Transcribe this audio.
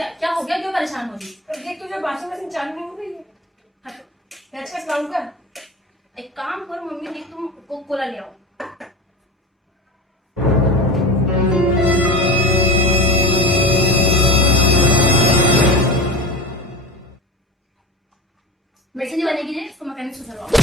क्या क्या हो गया, क्यों परेशान हो रही? तो देख तुझे वॉशिंग मशीन चालू नहीं हो रही है। हटो। कैच कैच लाऊंगा। एक काम करो मम्मी, देख तुम कोका कोला ले आओ। मेरे से नहीं बनेगी, इसको मैकेनिक से करवाओ।